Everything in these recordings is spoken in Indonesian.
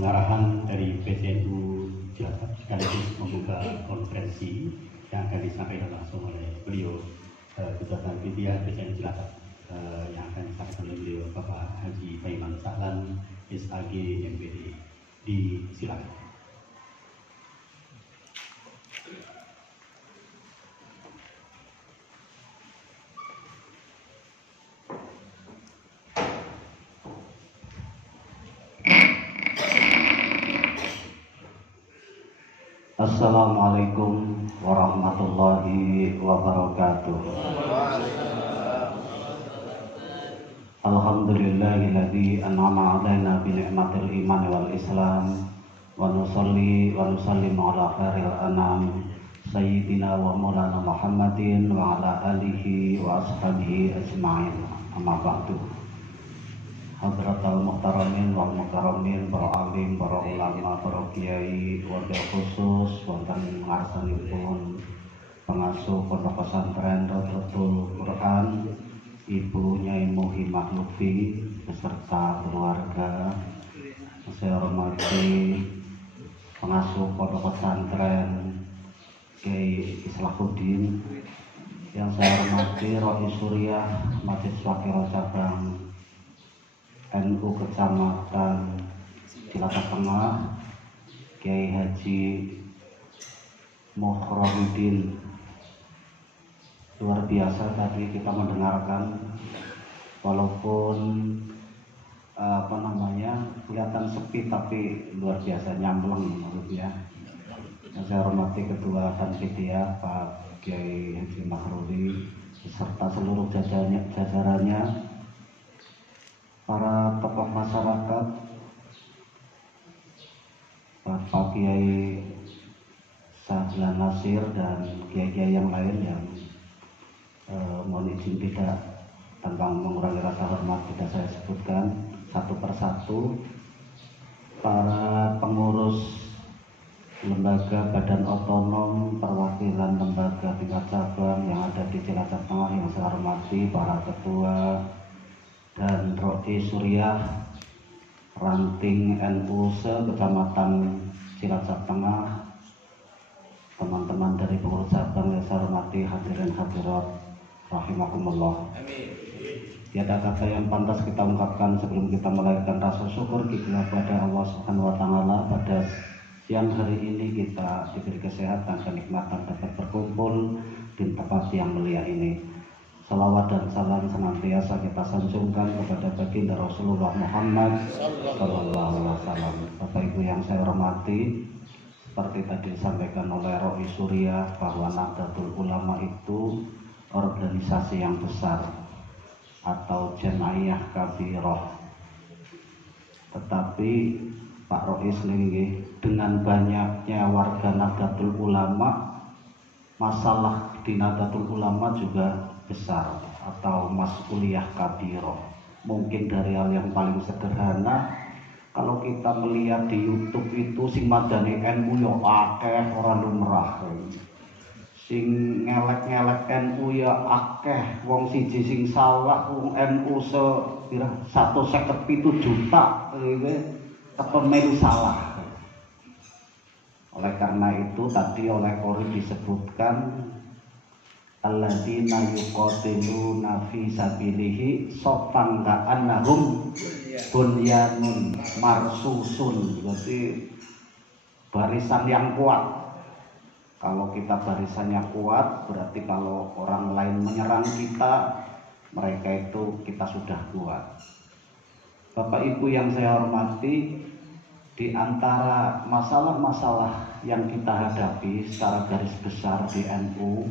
pengarahan dari PCNU Cilacap sekaligus membuka konferensi yang akan disampaikan langsung oleh beliau Ketua Panitia PCNU Cilacap yang akan disampaikan oleh beliau Bapak Haji Paiman Sahlan SAG MPD. Disilakan. Assalamualaikum warahmatullahi wabarakatuh. Alhamdulillahilladzi an'ama 'alaina bi ni'matil iman wal islam wa nusalli wa nusallimu ala khairil anam sayyidina wa maulana Muhammadin wa ala alihi wa ashabihi ajma'in. Amma ba'du. Hadratal muhtaramin wal mukarramin, para alim, para ulama, para kiai, wabil khusus wonten ngarsanipun pengasuh pondok pesantren Rodotul Quran Ibu Nyai Muhimah Lutfi beserta keluarga. Saya hormati pengasuh pondok pesantren Kiai Islahuddin, yang saya hormati Rois Suriah Majelis Wakil Cabang NU Kecamatan Cilacap Tengah, Kiai Haji Mukhromuddin. Luar biasa tadi kita mendengarkan, walaupun kelihatan sepi tapi luar biasa nyampleng menurutnya. Yang saya hormati Ketua Panitia Pak Kiai Haji Mahruli beserta seluruh jajarannya, para tokoh masyarakat, Bapak Kiai Sahlan Nasir dan kiai-kiai yang lain yang mohon izin tidak tanpa mengurangi rasa hormat tidak saya sebutkan satu persatu. Para pengurus lembaga badan otonom perwakilan lembaga tingkat cabang yang ada di Cilacap Tengah yang saya hormati, para ketua dan Rois Suriah Ranting NU Kecamatan Cilacap Tengah, teman-teman dari pengurus cabang yang saya hormati, hadirin hadirat rahimakumullah. Tiada kata yang pantas kita ungkapkan sebelum kita melahirkan rasa syukur kita kepada Allah Subhanahu wa taala pada siang hari ini kita diberi kesehatan, kenikmatan dapat berkumpul di tempat yang mulia ini. Salawat dan salam senantiasa kita sanjungkan kepada baginda Rasulullah Muhammad Sallallahu Alaihi Wasallam. Bapak Ibu yang saya hormati, seperti tadi disampaikan oleh Rois Suriah bahwa Nahdlatul Ulama itu organisasi yang besar atau jamaiyah kabirah. Tetapi Pak Rois Linggi, dengan banyaknya warga Nahdlatul Ulama, masalah di Nahdlatul Ulama juga besar atau mas'uliyah kabirah. Mungkin dari hal yang paling sederhana, kalau kita melihat di YouTube itu sing madani NU ya akeh ora lumrah, sing ngelek-ngelek NU ya akeh, wong siji sing salah wong NU 157 juta kepemilu salah. Oleh karena itu tadi oleh Qori disebutkan alladzina yuqatiluna fi sabilihi saffan ka'annahum bunyanun marsusun. Berarti barisan yang kuat. Kalau kita barisannya kuat, berarti kalau orang lain menyerang kita, mereka itu kita sudah kuat. Bapak Ibu yang saya hormati, di antara masalah-masalah yang kita hadapi secara garis besar di NU,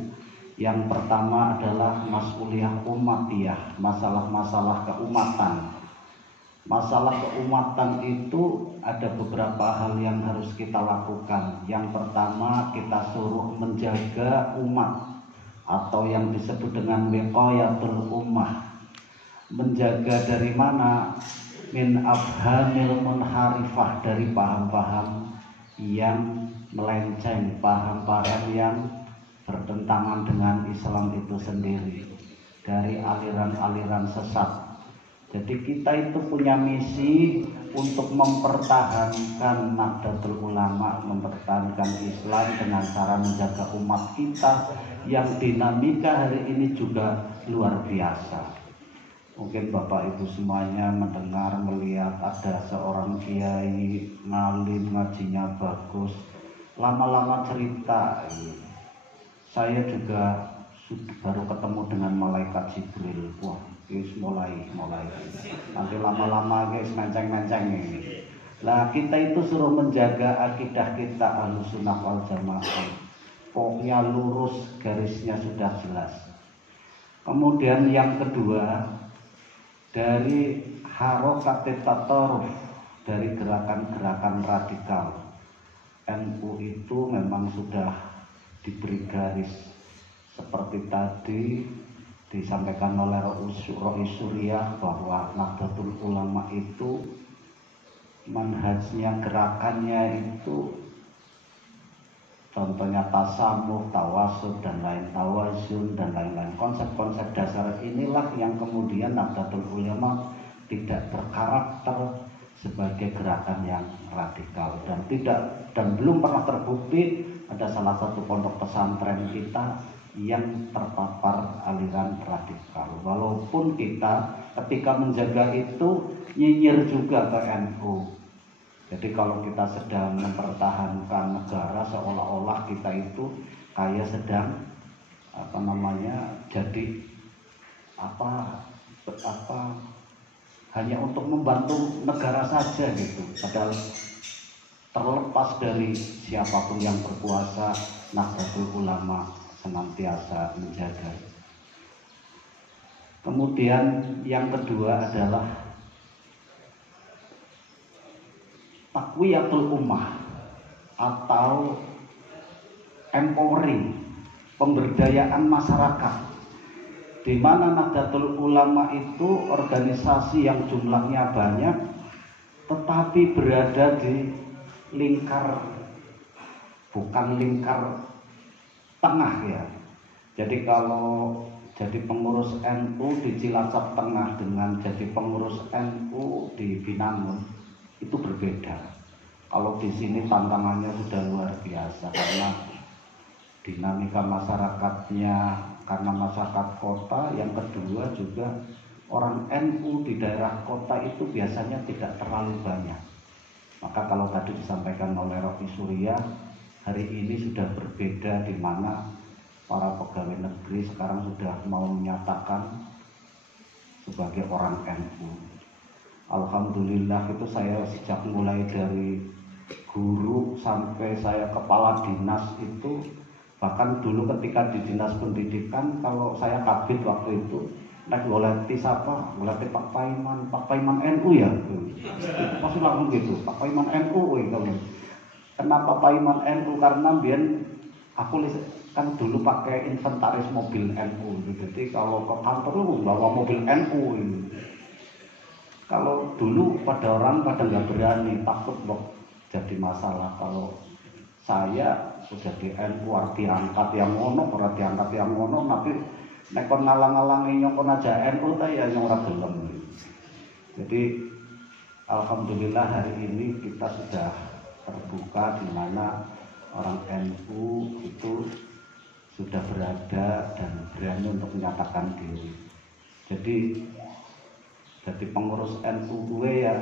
yang pertama adalah mas'uliyah umatiyah, masalah-masalah keumatan. Masalah keumatan itu ada beberapa hal yang harus kita lakukan. Yang pertama, kita suruh menjaga umat atau yang disebut dengan wiqayatul ummah. Menjaga dari mana? Min afhamil munharifah, dari paham-paham yang melenceng, paham-paham yang bertentangan dengan Islam itu sendiri, dari aliran-aliran sesat. Jadi kita itu punya misi untuk mempertahankan Nahdlatul Ulama, mempertahankan Islam dengan cara menjaga umat kita yang dinamika hari ini juga luar biasa. Mungkin Bapak Ibu semuanya mendengar, melihat ada seorang kiai ngalim, ngajinya bagus, lama-lama cerita, saya juga baru ketemu dengan malaikat Jibril. Wah, mulai nanti lama-lama guys menceng-menceng ini. Nah, kita itu suruh menjaga akidah kita Ahlussunnah wal Jamaah. Pokoknya lurus, garisnya sudah jelas. Kemudian yang kedua, dari harokat tataruf, dari gerakan-gerakan radikal, NU itu memang sudah diberi garis seperti tadi disampaikan oleh Rois Surya bahwa Nahdlatul Ulama itu manhajnya, gerakannya itu contohnya tasamuh, tawasud dan lain, tawazun dan lain-lain. Konsep-konsep dasar inilah yang kemudian Nahdlatul Ulama tidak berkarakter sebagai gerakan yang radikal dan belum pernah terbukti ada salah satu pondok pesantren kita yang terpapar aliran radikal. Walaupun kita ketika menjaga itu nyinyir juga ke NU. Jadi kalau kita sedang mempertahankan negara seolah-olah kita itu kayak sedang jadi hanya untuk membantu negara saja gitu. Padahal terlepas dari siapapun yang berkuasa, Nahdlatul Ulama senantiasa menjaga. Kemudian yang kedua adalah takwiyatul ummah atau empowering, pemberdayaan masyarakat, di mana Nahdlatul Ulama itu organisasi yang jumlahnya banyak tetapi berada di bukan lingkar tengah ya. Jadi kalau jadi pengurus NU di Cilacap Tengah dengan jadi pengurus NU di Binangun itu berbeda. Kalau di sini tantangannya sudah luar biasa karena dinamika masyarakatnya, karena masyarakat kota. Yang kedua juga orang NU di daerah kota itu biasanya tidak terlalu banyak. Maka kalau tadi disampaikan oleh Rois Surya, hari ini sudah berbeda di mana para pegawai negeri sekarang sudah mau menyatakan sebagai orang NU. Alhamdulillah itu saya sejak mulai dari guru sampai saya kepala dinas itu, bahkan dulu ketika di dinas pendidikan kalau saya kabit waktu itu ngoleti siapa? Ngoleti Pak Paiman NU ya? Masih langsung gitu, Pak Paiman NU kamu. Kenapa Pak Iman NU? Karena biar aku kan dulu pakai inventaris mobil NU, jadi kalau ke kantor lu bawa mobil NU ini. Kalau dulu pada orang pada nggak berani, takut jadi masalah. Kalau saya sudah di NU diangkat yang ngono, ora diangkat yang ngono, nanti nekon ngalang-alangi nyokon aja NU ta ya yang ora gelem. Jadi alhamdulillah hari ini kita sudah terbuka di mana orang NU itu sudah berada dan berani untuk menyatakan diri. Jadi pengurus NU gue ya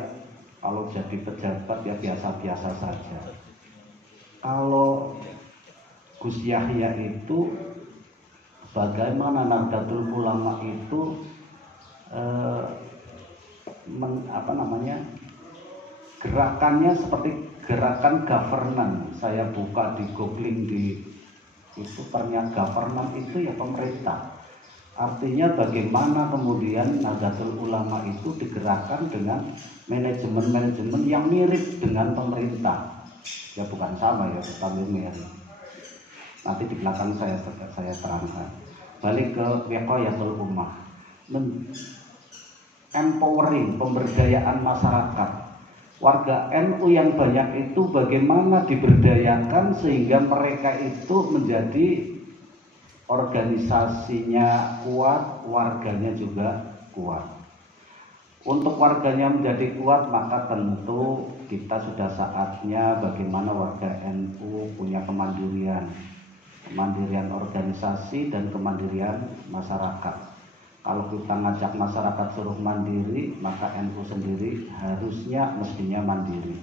kalau jadi pejabat ya biasa-biasa saja. Kalau Gus Yahya itu bagaimana Nahdlatul Ulama itu gerakannya seperti gerakan governance. Saya buka di googling itu ternyata governance itu ya pemerintah. Artinya bagaimana kemudian Nahdlatul Ulama itu digerakkan dengan manajemen-manajemen yang mirip dengan pemerintah. Ya bukan sama ya, tetapi mirip. Nanti di belakang saya terangkan. Balik ke wiqayatul ummah. Empowering, pemberdayaan masyarakat. Warga NU yang banyak itu bagaimana diberdayakan sehingga mereka itu menjadi organisasinya kuat, warganya juga kuat. Untuk warganya menjadi kuat, maka tentu kita sudah saatnya bagaimana warga NU punya kemandirian organisasi dan kemandirian masyarakat. Kalau kita ngajak masyarakat suruh mandiri, maka NU sendiri harusnya mestinya mandiri.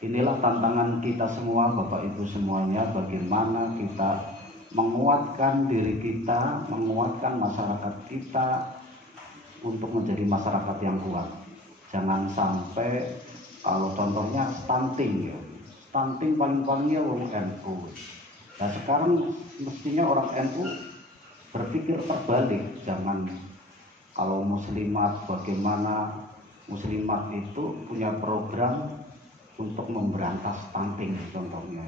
Inilah tantangan kita semua, Bapak Ibu semuanya, bagaimana kita menguatkan diri kita, menguatkan masyarakat kita untuk menjadi masyarakat yang kuat. Jangan sampai, kalau contohnya stunting ya, stunting paling-palingnya orang NU. Nah sekarang mestinya orang NU berpikir terbalik, jangan kalau muslimat, bagaimana muslimat itu punya program untuk memberantas stunting contohnya.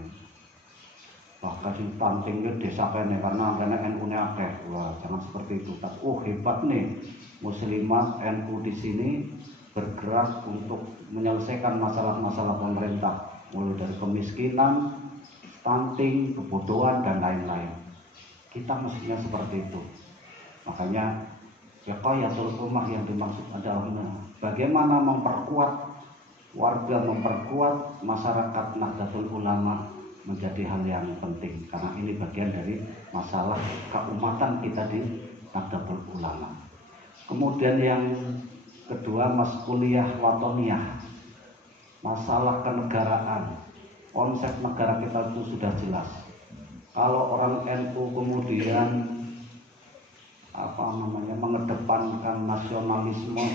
Bahkan stuntingnya desa kene karena NU-nya akeh. Wah, jangan seperti itu. Oh hebat nih muslimat NU di sini bergerak untuk menyelesaikan masalah-masalah pemerintah, mulai dari kemiskinan, stunting, kebodohan dan lain-lain. Kita mestinya seperti itu. Makanya Wiqayatul Ummah yang dimaksud adalah bagaimana memperkuat warga, memperkuat masyarakat. Nahdlatul Ulama menjadi hal yang penting karena ini bagian dari masalah keumatan kita di Nahdlatul Ulama. Kemudian yang kedua, mas'uliyah watoniyah, masalah kenegaraan. Konsep negara kita itu sudah jelas. Kalau orang NU kemudian mengedepankan nasionalisme,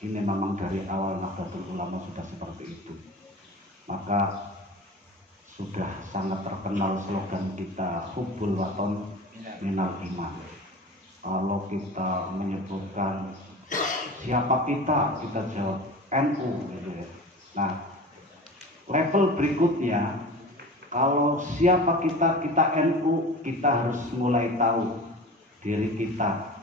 ini memang dari awal Nahdlatul Ulama sudah seperti itu. Maka sudah sangat terkenal slogan kita, hubbul waton minal iman. Kalau kita menyebutkan siapa kita jawab NU gitu ya. Nah, level berikutnya, kalau siapa kita NU, kita harus mulai tahu diri kita.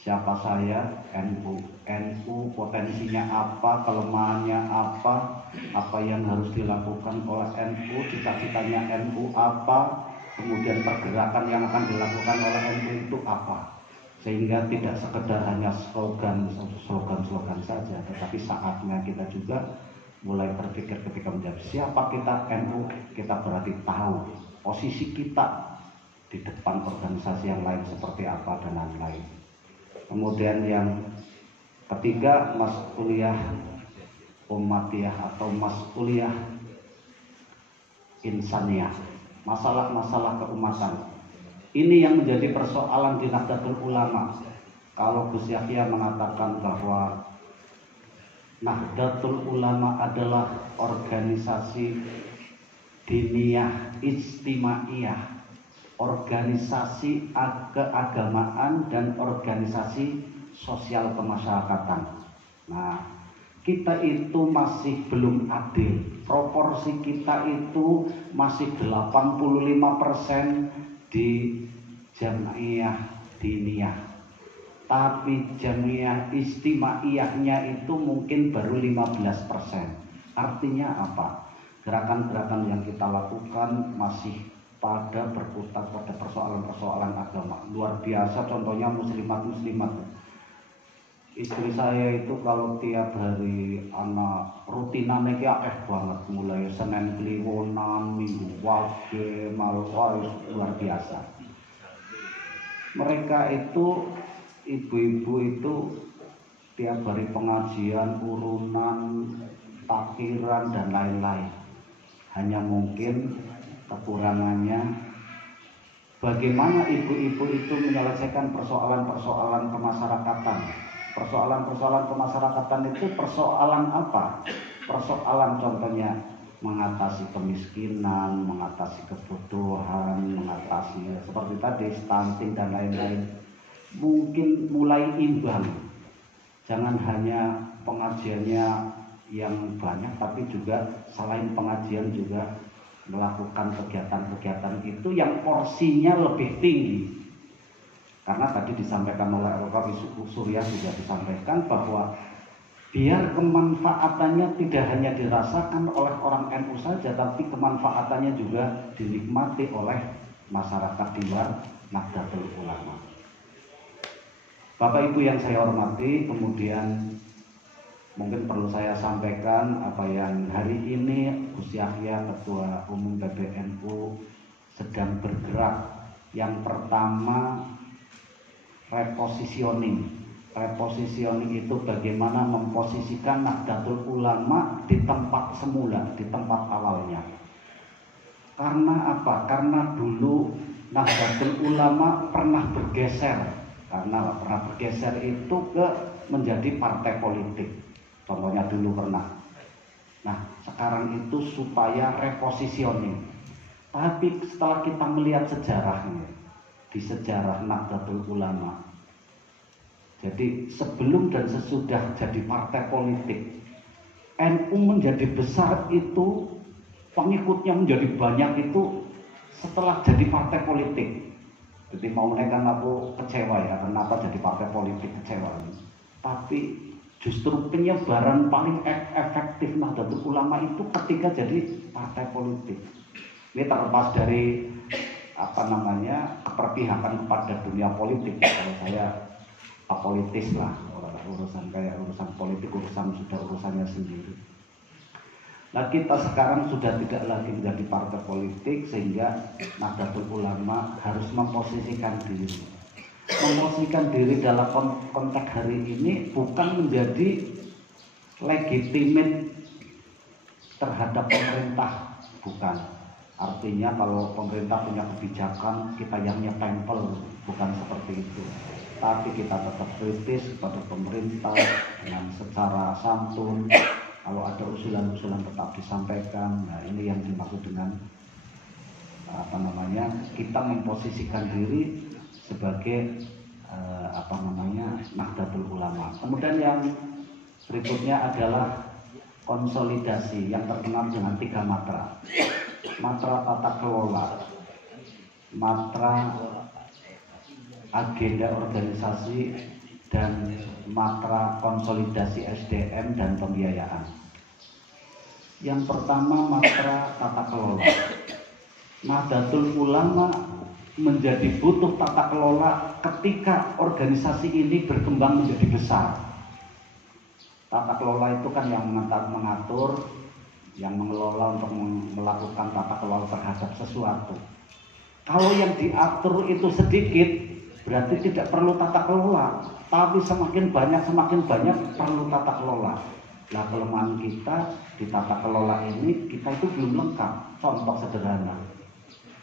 Siapa saya? NU. NU potensinya apa, kelemahannya apa yang harus dilakukan oleh NU, cita-citanya NU apa, kemudian pergerakan yang akan dilakukan oleh NU itu apa. Sehingga tidak sekedar hanya slogan saja, tetapi saatnya kita juga mulai berpikir ketika menjawab siapa kita NU, kita berarti tahu posisi kita di depan organisasi yang lain seperti apa dan lain-lain. Kemudian yang ketiga, mas'uliyah ummatiyah atau mas'uliyah insaniyah, masalah-masalah keumatan. Ini yang menjadi persoalan di Nahdlatul Ulama. Kalau Gus Yahya mengatakan bahwa Nahdlatul Ulama adalah organisasi diniyah ijtimaiyah, organisasi keagamaan dan organisasi sosial kemasyarakatan. Nah, kita itu masih belum adil. Proporsi kita itu masih 85% di jamiah diniyah. Tapi jamiah istimaiyahnya itu mungkin baru 15%. Artinya apa? Gerakan-gerakan yang kita lakukan masih pada berkutat pada persoalan-persoalan agama. Luar biasa contohnya muslimat. Istri saya itu kalau tiap hari anak rutinannya akeh banget, mulai Senin Kliwonan, Minggu Wage, Malwais, luar biasa. Mereka itu ibu-ibu itu tiap hari pengajian, urunan, takbiran dan lain-lain. Hanya mungkin kekurangannya bagaimana ibu-ibu itu menyelesaikan persoalan-persoalan kemasyarakatan. Persoalan-persoalan kemasyarakatan itu persoalan apa? Persoalan contohnya mengatasi kemiskinan, mengatasi kebodohan, mengatasi seperti tadi stunting dan lain-lain. Mungkin mulai imbang. Jangan hanya pengajiannya yang banyak, tapi juga selain pengajian juga melakukan kegiatan-kegiatan itu yang porsinya lebih tinggi. Karena tadi disampaikan oleh Prof. Surya juga disampaikan bahwa biar kemanfaatannya tidak hanya dirasakan oleh orang NU saja, tapi kemanfaatannya juga dinikmati oleh masyarakat di luar Nahdlatul Ulama. Bapak Ibu yang saya hormati, kemudian Mungkin perlu saya sampaikan apa yang hari ini Gus Yahya Ketua Umum PBNU sedang bergerak. Yang pertama, repositioning. Repositioning itu bagaimana memposisikan Nahdlatul Ulama di tempat semula, di tempat awalnya. Karena apa? Karena dulu Nahdlatul Ulama pernah bergeser. Karena pernah bergeser itu ke menjadi partai politik. Contohnya dulu pernah. Nah, sekarang itu supaya repositioning. Tapi setelah kita melihat sejarahnya, di sejarah Nahdlatul Ulama, jadi sebelum dan sesudah jadi partai politik, NU menjadi besar itu, pengikutnya menjadi banyak itu setelah jadi partai politik. Jadi mau menaikkan aku kecewa ya, kenapa jadi partai politik kecewa. Tapi justru penyebaran paling efektif Nahdlatul Ulama itu ketika jadi partai politik. Ini terlepas dari keperpihakan kepada dunia politik. Kalau saya apolitis lah, urusan politik, sudah urusannya sendiri. Nah, kita sekarang sudah tidak lagi menjadi partai politik, sehingga Nahdlatul Ulama harus memposisikan diri. Memposisikan diri dalam konteks hari ini bukan menjadi legitimate terhadap pemerintah, bukan. Artinya kalau pemerintah punya kebijakan kita yang nyetempel, bukan seperti itu. Tapi kita tetap kritis kepada pemerintah dengan secara santun. Kalau ada usulan-usulan tetap disampaikan. Nah, ini yang dimaksud dengan kita memposisikan diri sebagai Nahdlatul Ulama. Kemudian yang berikutnya adalah konsolidasi yang terkenal dengan 3 matra. Matra tata kelola, matra agenda organisasi, dan matra konsolidasi SDM dan pembiayaan. Yang pertama, matra tata kelola. Nahdlatul Ulama menjadi butuh tata kelola ketika organisasi ini berkembang menjadi besar. Tata kelola itu kan yang mengatur, yang mengelola untuk melakukan tata kelola terhadap sesuatu. Kalau yang diatur itu sedikit, berarti tidak perlu tata kelola. Tapi semakin banyak perlu tata kelola. Nah, kelemahan kita di tata kelola ini, kita itu belum lengkap. Contoh sederhana,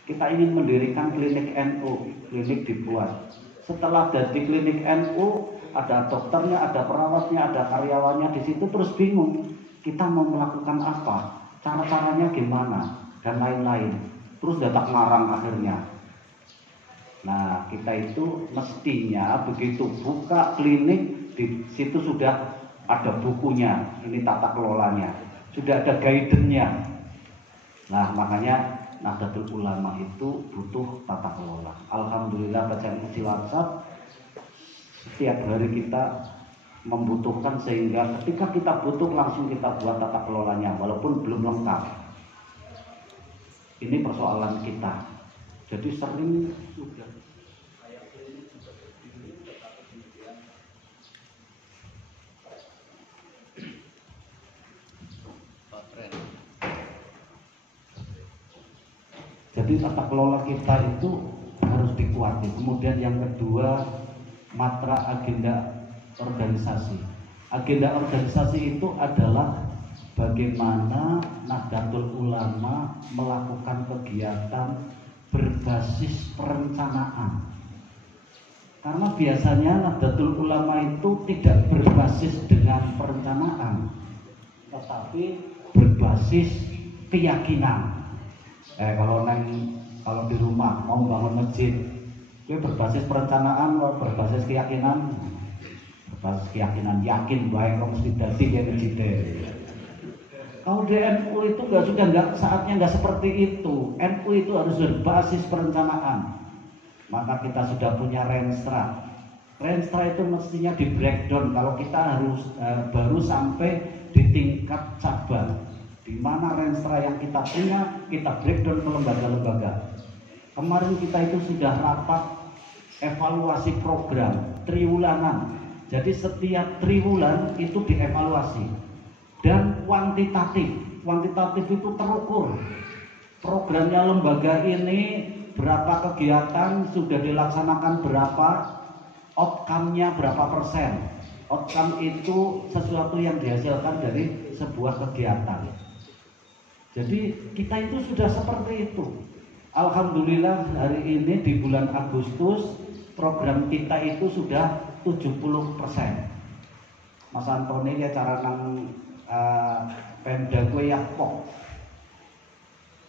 kita ingin mendirikan klinik NU, klinik dibuat. Setelah jadi klinik NU, ada dokternya, ada perawatnya, ada karyawannya di situ, terus bingung. Kita mau melakukan apa, cara-caranya gimana, dan lain-lain. Terus datang larang akhirnya. Nah, kita itu mestinya begitu buka klinik, di situ sudah ada bukunya, ini tata kelolanya, sudah ada guidance-nya. Nah, makanya Nahdlatul Ulama itu butuh tata kelola. Alhamdulillah bacaan isi WhatsApp setiap hari kita membutuhkan, sehingga ketika kita butuh langsung kita buat tata kelolanya walaupun belum lengkap. Ini persoalan kita. Jadi sering sudah jadi tata kelola kita itu harus dikuatkan. Kemudian yang kedua, matra agenda organisasi. Agenda organisasi itu adalah bagaimana Nahdlatul Ulama melakukan kegiatan berbasis perencanaan. Karena biasanya Nahdlatul Ulama itu tidak berbasis dengan perencanaan, tetapi berbasis keyakinan. Kalau di rumah mau bangun masjid, itu berbasis perencanaan atau berbasis keyakinan? Berbasis keyakinan, yakin baik kamu mesti dadi dia masjid. Kalau di NU itu saatnya nggak seperti itu. NU itu harus berbasis perencanaan. Maka kita sudah punya Renstra. Renstra itu mestinya di breakdown. Kalau kita harus baru sampai di tingkat cabang, di mana Renstra yang kita punya kita breakdown ke lembaga-lembaga. Kemarin kita itu sudah rapat evaluasi program triwulanan. Jadi setiap triwulan itu dievaluasi dan kuantitatif itu terukur. Programnya lembaga ini berapa kegiatan sudah dilaksanakan, berapa outcome-nya, berapa persen. Outcome itu sesuatu yang dihasilkan dari sebuah kegiatan. Jadi kita itu sudah seperti itu. Alhamdulillah hari ini di bulan Agustus program kita itu sudah 70%. Mas Antoni ya cara nang Pemda kue Yapok,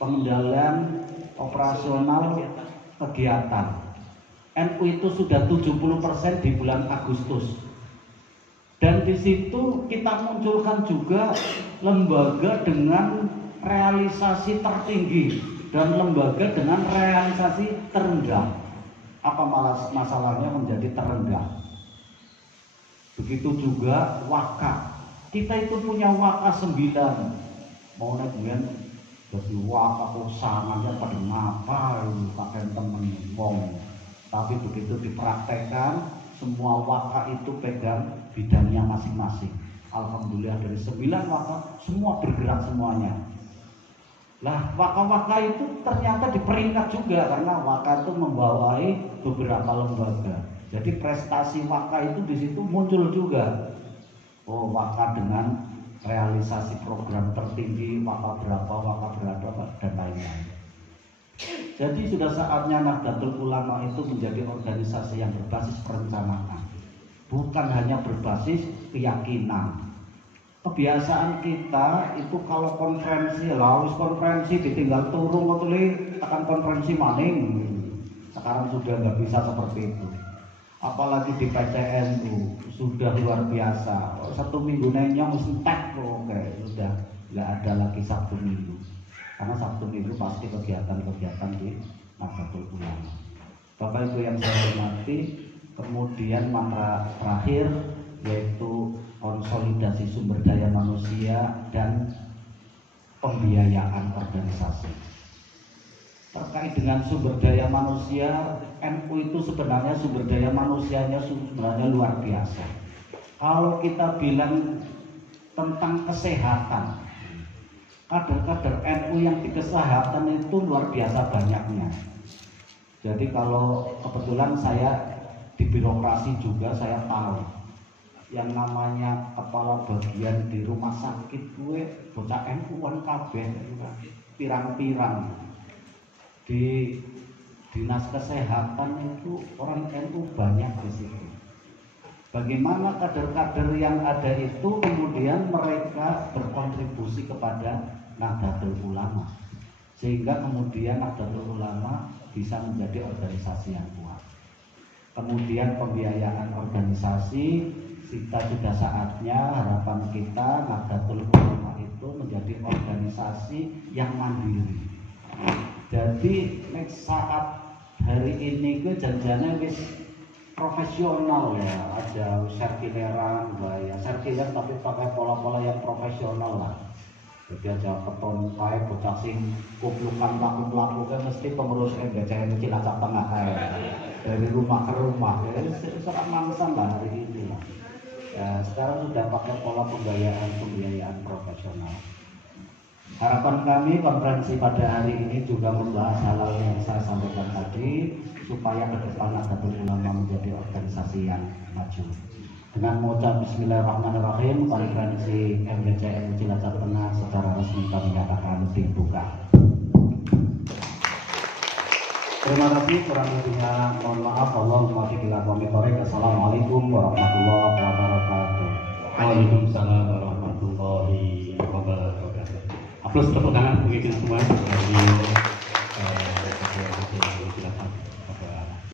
pengendalian operasional kegiatan NU itu sudah 70% di bulan Agustus. Dan di situ kita munculkan juga lembaga dengan realisasi tertinggi dan lembaga dengan realisasi terendah. Apa masalahnya menjadi terendah? Begitu juga waka. Kita itu punya waka 9. Mau kemudian jadi waka usangannya pada ngapa pakai temen ngomong. Tapi begitu dipraktekkan, semua waka itu pegang bidangnya masing-masing. Alhamdulillah dari 9 waka semua bergerak semuanya. Lah waka-waka itu ternyata diperingkat juga karena waka itu membawai beberapa lembaga. Jadi prestasi waka itu di situ muncul juga. Oh, waka dengan realisasi program tertinggi, waka berapa, dan lain-lain. Jadi sudah saatnya Nahdlatul Ulama itu menjadi organisasi yang berbasis perencanaan, bukan hanya berbasis keyakinan. Kebiasaan kita itu kalau konferensi, konferensi ditinggal turun atau tekan konferensi maning. Sekarang sudah nggak bisa seperti itu. Apalagi di PCNU sudah luar biasa. 1 minggu nanya mesti tek, oke, sudah nggak ada lagi Sabtu Minggu. Karena Sabtu Minggu pasti kegiatan-kegiatan di Nahdlatul Ulama. Bapak Ibu yang saya hormati, kemudian mantra terakhir yaitu konsolidasi sumber daya manusia dan pembiayaan organisasi. Terkait dengan sumber daya manusia, NU itu sebenarnya sumber daya manusianya sebenarnya luar biasa. Kalau kita bilang tentang kesehatan, kader-kader NU yang di kesehatan itu luar biasa banyaknya. Jadi kalau kebetulan saya di birokrasi juga, saya tahu yang namanya kepala bagian di rumah sakit gue bocah NU-an kabeh, pirang-pirang. Di dinas kesehatan itu orang NU banyak di situ. Bagaimana kader-kader yang ada itu kemudian mereka berkontribusi kepada Nahdlatul Ulama, sehingga kemudian Nahdlatul Ulama bisa menjadi organisasi yang kuat. Kemudian pembiayaan organisasi, kita sudah saatnya harapan kita Nahdlatul Ulama itu menjadi organisasi yang mandiri. Jadi next saat hari ini ke janjiannya wis profesional ya, ada serkileran, ya serkiler tapi pakai pola-pola yang profesional lah. Jadi aja keton kae bocah sing kuplukan laku-laku kan mesti pengurus MBCN Cilacap Tengah kae. Dari rumah ke rumah ya serang mangsan lah hari ini. Ya, sekarang sudah pakai pola pembiayaan profesional. Harapan kami konferensi pada hari ini juga membahas hal-hal yang saya sampaikan tadi supaya ke depan Nahdlatul Ulama menjadi organisasi yang maju. Dengan mengucap Bismillahirrahmanirrahim, konferensi MBCN Cilacap Tengah secara resmi kami nyatakan dibuka. Terima kasih, kurang lebihnya mohon maaf. Allahumma fiqhil aqwamit thoriq. Assalamualaikum warahmatullahi wabarakatuh. Waalaikumsalam warahmatullahi wabarakatuh. Aplaus tepuk tangan bagi kita semua.